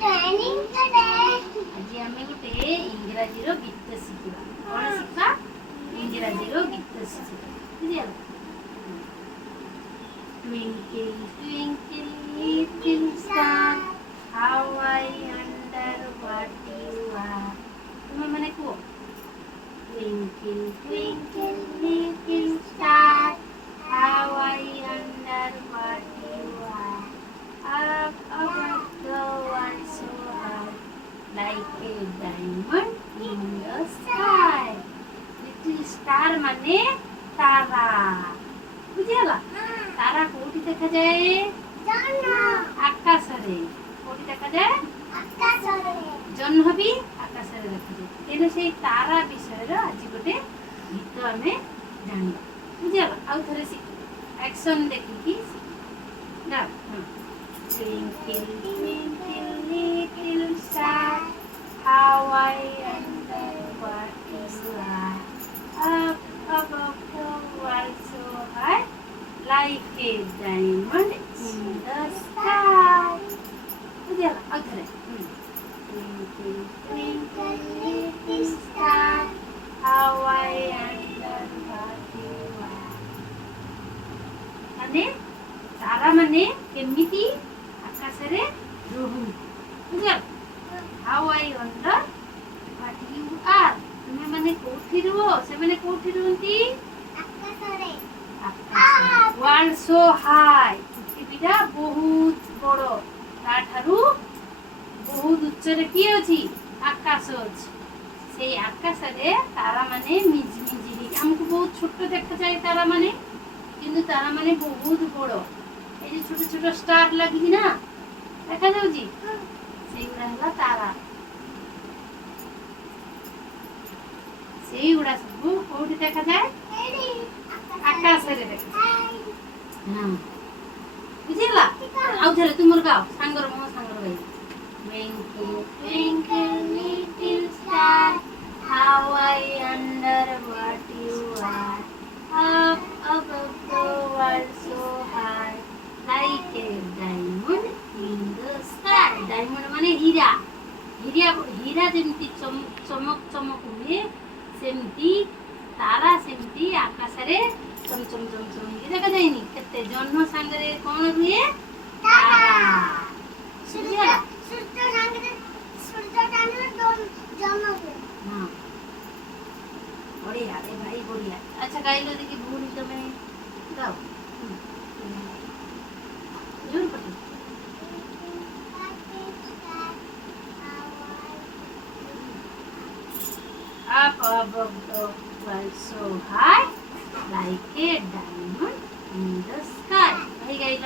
ଆଜି ଆମେ ଗୋଟେ ଇଂରାଜୀର ଗୀତ ଶିଖିବା। କଣ ଶିଖିବା? ଇଂରାଜୀର ଗୀତ ଶିଖିବା। ବୁଝିଗଲା? Twinkle, twinkle, little star, how I wonder what you are. ତୁମେ ମାନେ କୁହ। Twinkle, twinkle, little star, how I wonder what you are. Up above the world so high, like a diamond in the sky. Little star ମାନେ ତାରା। ବୁଝିଗଲା? ତାରା କୋଉଠି ଦେଖାଯାଏ? ଆକାଶରେ। କୋଉଠି ଦେଖାଯାଏ? ଜହ୍ନ ବି ଆକାଶରେ ଦେଖାଯାଏ। ତେଣୁ ସେଇ ତାରା ବିଷୟରେ ଆଜି ଗୋଟେ ଗୀତ ଆମେ ଜାଣିବା। ବୁଝିଗଲା? ଆଉ ଥରେ ଶିଖିବା। ଆକ୍ସନ ଦେଖିକି ଶିଖିବା। Twinkle, twinkle, little star, how I wonder what you are. Up above the world so high, like a diamond in the sky. बुझिगला? ଆଉ ଥରେ। Twinkle, twinkle, little star, how I wonder what you are. ମାନେ ତାରା ମାନେ କେମିତି ଆକାଶରେ ରୁହନ୍ତି। ବୁଝିଗଲା? How I wonder what you are. ତୁମେ ମାନେ କୋଉଠି ରୁହ? ସେମାନେ କୋଉଠି ରୁହନ୍ତି? ଆକାଶରେ। World so high. ପୃଥିବୀଟା ବହୁତ ବଡ଼। ତାଠାରୁ ବହୁତ ଉଚ୍ଚରେ କିଏ ଅଛି? ଆକାଶ ଅଛି। ସେଇ ଆକାଶରେ ତାରା ମାନେ ମିଜିମିଜି ହେଇକି ଆମକୁ ବହୁତ ଛୋଟ ଦେଖାଯାଏ ତାରା ମାନେ, କିନ୍ତୁ ତାରା ମାନେ ବହୁତ ବଡ଼। এই যে ছোট ছোট স্টার লাগিଛି ନା ଦେଖାଯାଉଛି, ସେଇଗୁଡ଼ା ହେଲା ତାରା। ସେଇଗୁଡ଼ା ସବୁ କୋଉଠି ଦେଖାଯାଏ? ଆକାଶରେ ଦେଖାଯାଏ। ହଁ, ବୁଝିଗଲା? ଆଉ ଥରେ ତୁମର ଗାଅ, ସାଙ୍ଗର ମୋ ସାଙ୍ଗର ଗାଇ। Twinkle, twinkle, little star, how I wonder what you are. Up above the world so high, like a diamond in the sky. Diamond ମାନେ ହୀରା। ହୀରା ଯେମିତି ଚମକ ଚମକ ହୁଏ, ସେମିତି ତାରା ସେମିତି ଆକାଶରେ ଚମ ଚମ ଚମ ଚମ ହେଇକି ଦେଖାଯାଏନି? କେତେ ଜହ୍ନ ସାଙ୍ଗରେ କଣ ରୁହେ? ତାରା। ବୁଝିଗଲା? ହଁ, ବଢିଆ ରେ ଭାଇ ବଢିଆ। ଆଚ୍ଛା ଗାଇଲ ଦେଖି ଭୁଲ ତମେ ଗାओ। ଜୋର ପଟେ। Up above the world so high, like a diamond in the sky. ଭାଇ ଗାଇଲ।